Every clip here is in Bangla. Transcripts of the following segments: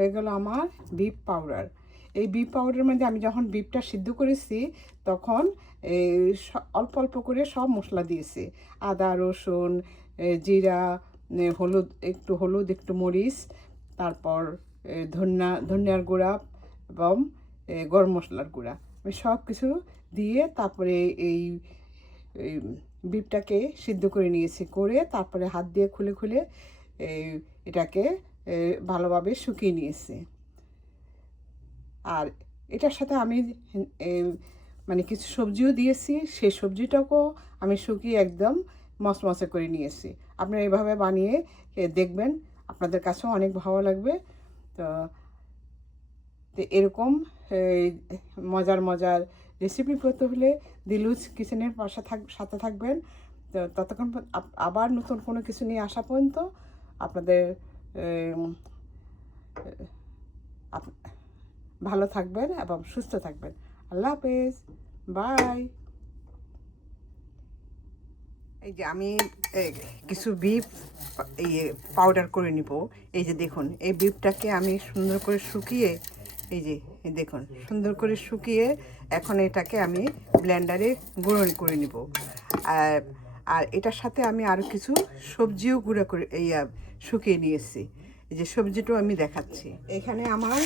হয়ে গেল আমার বিফ পাউডার। এই বিফ পাউডারের মধ্যে আমি যখন বিফটা সিদ্ধ করেছি তখন অল্প অল্প করে সব মশলা দিয়েছি, আদা রসুন জিরা, হলুদ, একটু হলুদ, একটু মরিচ, তারপর ধনিয়ার গুঁড়া এবং গরম মশলার গুঁড়া, আমি সব কিছু দিয়ে তারপরে এই বিফটাকে সিদ্ধ করে নিয়েছি। করে তারপরে হাত দিয়ে খুলে খুলে এটাকে ভালোভাবে শুকিয়ে নিয়েছি। আর এটার সাথে আমি মানে কিছু সবজিও দিয়েছি, সেই সবজিটাকেও আমি শুকিয়ে একদম মচমচে করে নিয়েছি। আপনারা এভাবে বানিয়ে দেখবেন, আপনাদের কাছেও অনেক ভালো লাগবে। তো এরকম মজার মজার রেসিপি করতে হলে দিলুজ কিচেনের সাথে থাকবেন। তো ততক্ষণ আবার নতুন কোনো কিছু নিয়ে আসা পর্যন্ত আপনাদের ভালো থাকবেন এবং সুস্থ থাকবেন। আল্লাহ হাফেজ, বাই। এই যে আমি কিছু বিফ পাউডার করে নিব। এই যে দেখুন, এই বিফটাকে আমি সুন্দর করে শুকিয়ে, এই যে দেখুন সুন্দর করে শুকিয়ে এখন এটাকে আমি ব্লেন্ডারে গুঁড়ো করে নিব। আর এটার সাথে আমি আরও কিছু সবজিও গুঁড়ো করে শুকিয়ে নিয়েছি। এই যে সবজিটাও আমি দেখাচ্ছি। এখানে আমার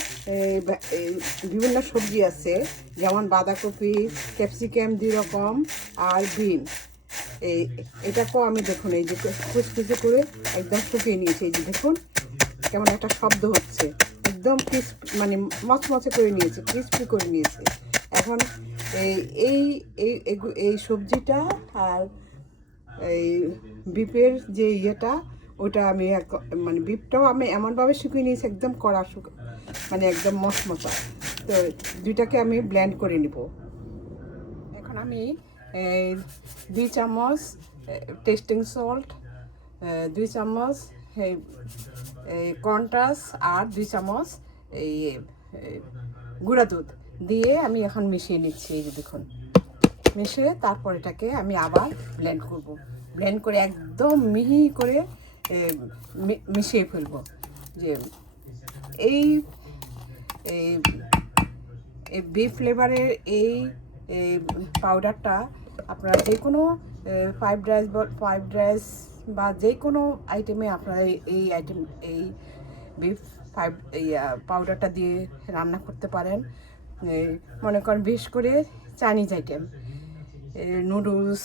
বিভিন্ন সবজি আছে, যেমন বাঁধাকপি, ক্যাপসিকাম 2 রকম, আর বিন। এটাকেও আমি দেখুন এই যে কুচকুচে করে একদম শুকিয়ে নিয়েছি। এই যে দেখুন কেমন একটা শব্দ হচ্ছে, একদম মানে মচমচে করে নিয়েছে, ক্রিস্পি করে নিয়েছে। এখন এই এই সবজিটা আর এই বিফের যে ইয়েটা, ওটা আমি মানে বিফটাও আমি এমনভাবে শুকিয়ে নিয়েছি, একদম কড়া মানে একদম মচমচা। তো দুইটাকে আমি ব্লেন্ড করে নিব। এখন আমি 2 চামচ টেস্টিং সল্ট, 2 চামচ কর্নটাস, আর 2 চামচ এই গুঁড়া দুধ দিয়ে আমি এখন মিশিয়ে নিচ্ছি। এই যে দেখুন, মিশিয়ে তারপর এটাকে আমি আবার ব্লেন্ড করব। ব্লেন্ড করে একদম মিহি করে মিশিয়ে ফেলবো। যে এই বিফ ফ্লেভারের এই পাউডারটা আপনারা যে কোনো ফ্রাইড রাইস বা যে কোনো আইটেমে আপনারা এই বিফ পাউডারটা দিয়ে রান্না করতে পারেন। মনে করেন বিশেষ করে Chinese item, noodles,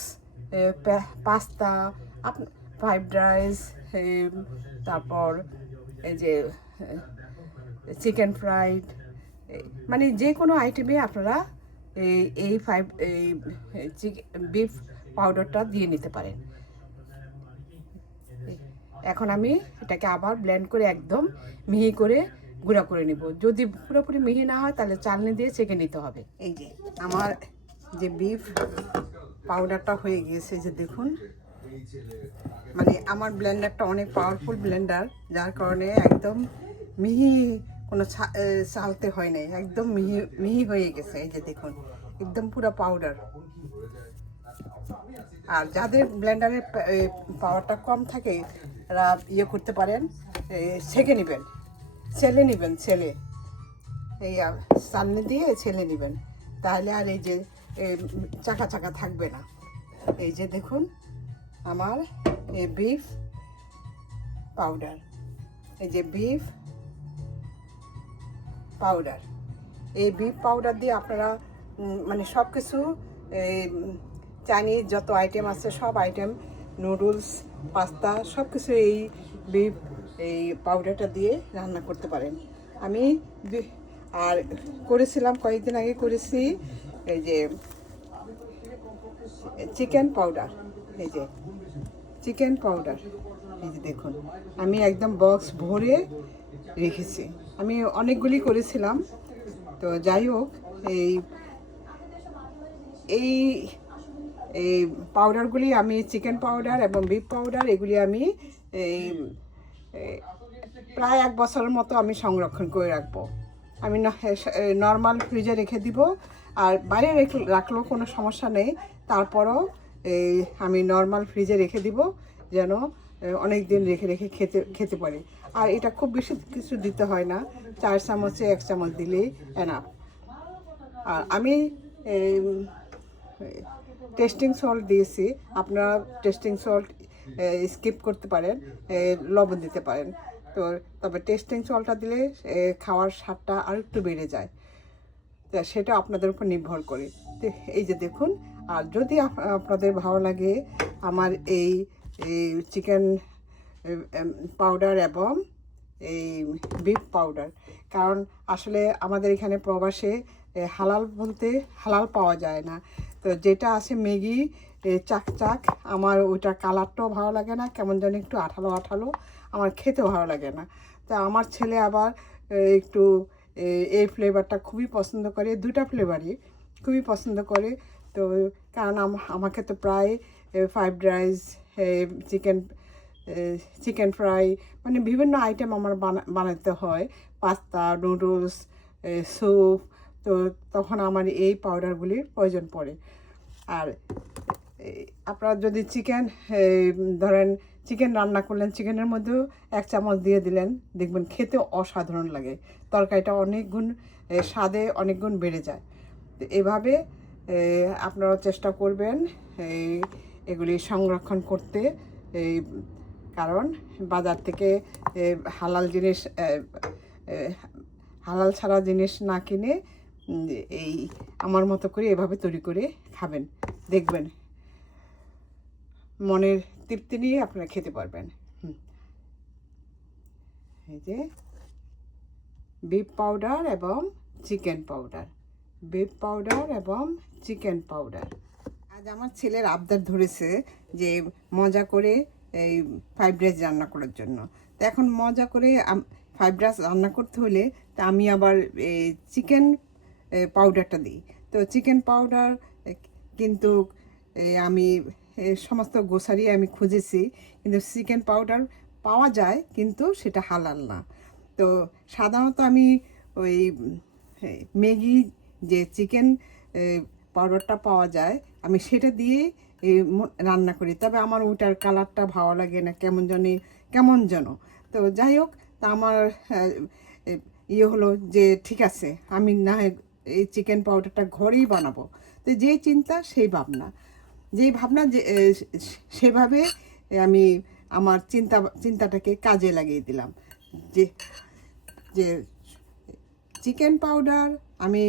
pasta, fried rice, তারপর এই যে চিকেন ফ্রাইড, মানে যে কোনো আইটেমে আপনারা এই বিফ পাউডারটা দিয়ে নিতে পারেন। এখন আমি এটাকে আবার ব্লেন্ড করে একদম মিহি করে গুঁড়া করে নিব। যদি পুরোপুরি মিহি না হয় তাহলে চালনি দিয়ে ছেঁকে নিতে হবে। এই যে আমার যে বিফ পাউডারটা হয়ে গিয়েছে, যে দেখুন, মানে আমার ব্লেন্ডারটা অনেক পাওয়ারফুল ব্লেন্ডার, যার কারণে একদম মিহি, কোনো চালতে হয় নাই, একদম মিহি হয়ে গেছে। এই যে দেখুন, একদম পুরো পাউডার। আর যাদের ব্লেন্ডারের পাওয়ারটা কম থাকে তারা ইয়ে করতে পারেন, ছেঁকে নেবেন, ছেলে এই চালনি দিয়ে ছেলে নেবেন, তাহলে আর এই যে চাকা চাকা থাকবে না। এই যে দেখুন আমার এই বিফ পাউডার, এই যে বিফ পাউডার, এই বিফ পাউডার দিয়ে আপনারা মানে সব কিছু চাইনিজ যত আইটেম আছে সব আইটেম, নুডলস, পাস্তা, সব কিছু এই বিফ পাউডারটা দিয়ে রান্না করতে পারেন। আমি আর করেছিলাম, কয়েকদিন আগে করেছি এই যে চিকেন পাউডার, এই যে চিকেন পাউডার, এই যে দেখুন আমি একদম বক্স ভরে রেখেছি। আমি অনেকগুলি করেছিলাম। তো যাই হোক, এই এই পাউডারগুলি আমি চিকেন পাউডার এবং বিফ পাউডার এগুলি আমি প্রায় 1 বছরের মতো আমি সংরক্ষণ করে রাখবো। আমি নর্মাল ফ্রিজে রেখে দিব, আর বাইরে রাখলেও কোনো সমস্যা নেই। তারপরও আমি নর্মাল ফ্রিজে রেখে দিব, যেন অনেক দিন রেখে খেতে পারি। আর এটা খুব বেশি কিছু দিতে হয় না, 4 চামচে 1 চামচ দিলেই এনাফ। আর আমি টেস্টিং সল্ট দিয়েছি, আপনারা টেস্টিং সল্ট স্কিপ করতে পারেন, লবণ দিতে পারেন। তো তবে টেস্টিং সল্টটা দিলে খাওয়ার স্বাদটা আর একটু বেড়ে যায়, তো সেটা আপনাদের উপর নির্ভর করে। তো এই যে দেখুন, আর যদি আপনাদের ভালো লাগে আমার এই চিকেন পাউডার এবং এই বিফ পাউডার, কারণ আসলে আমাদের এখানে প্রবাসে হালাল বলতে হালাল পাওয়া যায় না। তো যেটা আছে ম্যাগি চাক আমার ওইটার কালারটাও ভালো লাগে না, কেমন যেন একটু আঠালো আঠালো, আমার খেতেও ভালো লাগে না। তো আমার ছেলে আবার একটু এই ফ্লেভারটা খুবই পছন্দ করে, দুটা ফ্লেভারই খুবই পছন্দ করে। তো কারণ আমাকে তো প্রায় ফ্রাইড রাইস, চিকেন ফ্রাই, মানে বিভিন্ন আইটেম আমার বানাতে হয়, পাস্তা, নুডলস, স্যুপ। তো তখন আমার এই পাউডারগুলির প্রয়োজন পড়ে। আর আপনারা যদি চিকেন ধরেন চিকেন রান্না করলেন, চিকেনের মধ্যেও 1 চামচ দিয়ে দিলেন, দেখবেন খেতে অসাধারণ লাগে, তরকারিটা অনেক গুণ স্বাদে অনেক গুণ বেড়ে যায়। তো এভাবে আপনারা চেষ্টা করবেন এগুলি সংরক্ষণ করতে, কারণ বাজার থেকে হালাল জিনিস, হালাল ছাড়া জিনিস না কিনে এই আমার মতো করে এভাবে তৈরি করে খাবেন, দেখবেন মনের তৃপ্তি নিয়ে আপনারা খেতে পারবেন। এই যে বিফ পাউডার এবং চিকেন পাউডার, বিফ পাউডার এবং চিকেন পাউডার। আজ আমার ছেলের আবদার ধরেছে যে মজা করে এই ফ্রাইড রাইস রান্না করার জন্য। তো এখন মজা করে ফ্রাইড রাইস রান্না করতে হলে তা আমি আবার চিকেন পাউডারটা দিই। তো চিকেন পাউডার কিন্তু আমি সমস্ত গ্রোসারি আমি খুঁজেছি, কিন্তু চিকেন পাউডার পাওয়া যায়, কিন্তু সেটা হালাল না। তো সাধারণত আমি ওই ম্যাগি যে চিকেন পাউডারটা পাওয়া যায়, আমি সেটা দিয়ে রান্না করি। তবে আমার ওটার কালারটা ভালো লাগে না, কেমন যেন। তো যাই হোক, তা আমার ইয়ে হলো যে ঠিক আছে, আমি না এই চিকেন পাউডারটা ঘরেই বানাবো। তো যেই চিন্তা সেই ভাবনা, যেই ভাবনা যে সেভাবে আমি আমার চিন্তাটাকে কাজে লাগিয়ে দিলাম যে যে চিকেন পাউডার আমি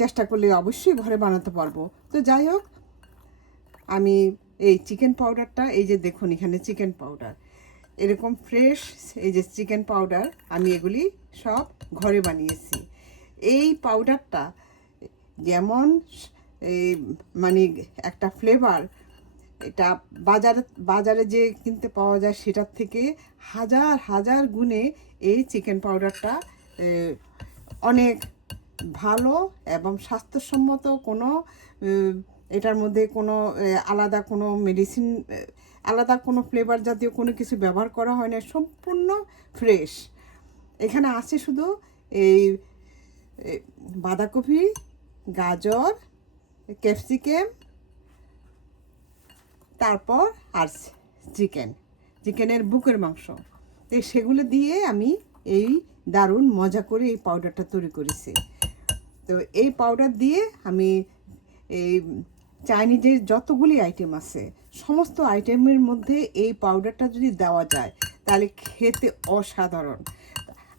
চেষ্টা করলে অবশ্যই ঘরে বানাতে পারবো। তো যাই হোক, আমি এই চিকেন পাউডারটা, এই যে দেখুন এখানে চিকেন পাউডার, এরকম ফ্রেশ এই যে চিকেন পাউডার, আমি এগুলি সব ঘরে বানিয়েছি। এই পাউডারটা যেমন মানে একটা ফ্লেভার, এটা বাজারে যে কিনতে পাওয়া যায় সেটার থেকে হাজার হাজার গুণে এই চিকেন পাউডারটা অনেক ভালো এবং স্বাস্থ্যসম্মত। কোনো এটার মধ্যে কোনো আলাদা কোনো মেডিসিন, আলাদা কোনো ফ্লেভার জাতীয় কোনো কিছু ব্যবহার করা হয় না, সম্পূর্ণ ফ্রেশ। এখানে আছে শুধু এই বাঁধাকপি, গাজর, ক্যাপসিকাম, তারপর আর চিকেনের বুকের মাংস, সেগুলো দিয়ে আমি এই দারুণ মজা করে এই পাউডারটা তৈরি করেছি। তো এই পাউডার দিয়ে আমি এই চাইনিজের যতগুলি আইটেম আছে, সমস্ত আইটেমের মধ্যে এই পাউডারটা যদি দেওয়া যায় তাহলে খেতে অসাধারণ।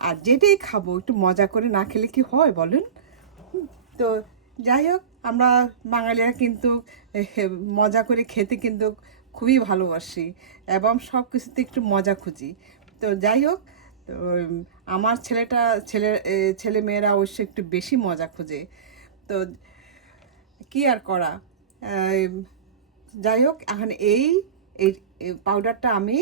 আর যেটাই খাবো একটু মজা করে না খেলে কি হয় বলেন? তো যাই হোক, আমরা বাঙালিরা কিন্তু মজা করে খেতে কিন্তু খুবই ভালোবাসি এবং সব কিছুতে একটু মজা খুঁজি। তো যাই হোক, তো আমার ছেলে মেয়েরা অবশ্য একটু বেশি মজা খুঁজে। তো কি আর করা, যাই হোক, এখন এই পাউডারটা আমি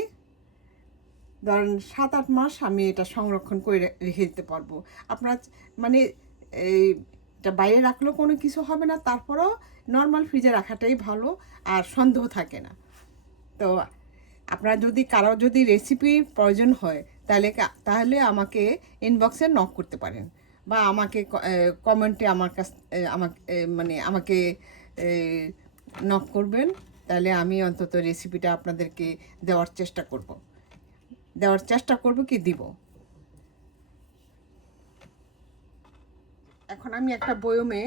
ধরেন 7-8 মাস আমি এটা সংরক্ষণ করে রেখে দিতে পারবো। আপনার মানে এটা বাইরে রাখলেও কোনো কিছু হবে না, তারপরেও নর্মাল ফ্রিজে রাখাটাই ভালো, আর সন্দেহ থাকে না। তো আপনারা যদি কারো যদি রেসিপির প্রয়োজন হয় তাহলে আমাকে ইনবক্সে নক করতে পারেন, বা আমাকে কমেন্টে আমাকে নক করবেন, তাহলে আমি অন্তত রেসিপিটা আপনাদেরকে দেওয়ার চেষ্টা করব। দেওয়ার চেষ্টা করব কি দিব। এখন আমি একটা বয়মে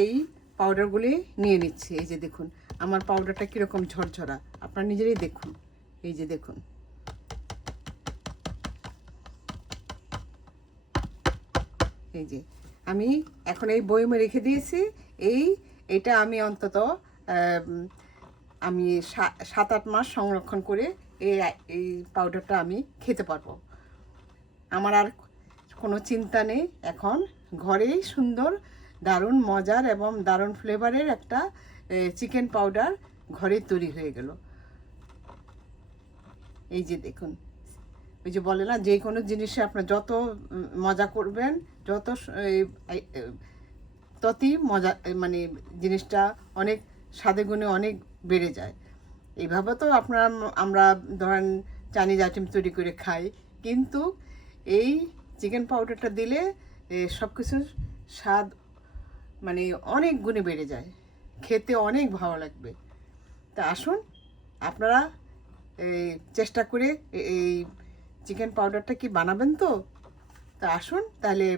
এই পাউডারগুলি নিয়ে নিচ্ছি। এই যে দেখুন আমার পাউডারটা কীরকম ঝরঝরা, আপনারা নিজেরাই দেখুন। এই যে দেখুন, এই যে আমি এখন এই বয়মে রেখে দিয়েছি। এটা আমি অন্তত আমি 7-8 মাস সংরক্ষণ করে এই পাউডারটা আমি খেতে পারবো। আমার আর কোনো চিন্তা নেই। এখন ঘরেই সুন্দর দারুণ মজার এবং দারুণ ফ্লেভারের একটা চিকেন পাউডার ঘরে তৈরি হয়ে গেল। এই যে দেখুন, ওই যে বলে না, যে কোনো জিনিসে আপনার যত মজা করবেন, ততই মজা, মানে জিনিসটা অনেক স্বাদে গুণে অনেক বেড়ে যায়। এইভাবে তো আমরা ধরেন চাইনিজ আইটেম তৈরি করে খাই, কিন্তু এই চিকেন পাউডারটা দিলে সব কিছুর স্বাদ মানে অনেক গুণে বেড়ে যায়, খেতে অনেক ভালো লাগবে। তা আসুন আপনারা চেষ্টা করে এই চিকেন পাউডারটা কি বানাবেন তো? তা আসুন তাহলে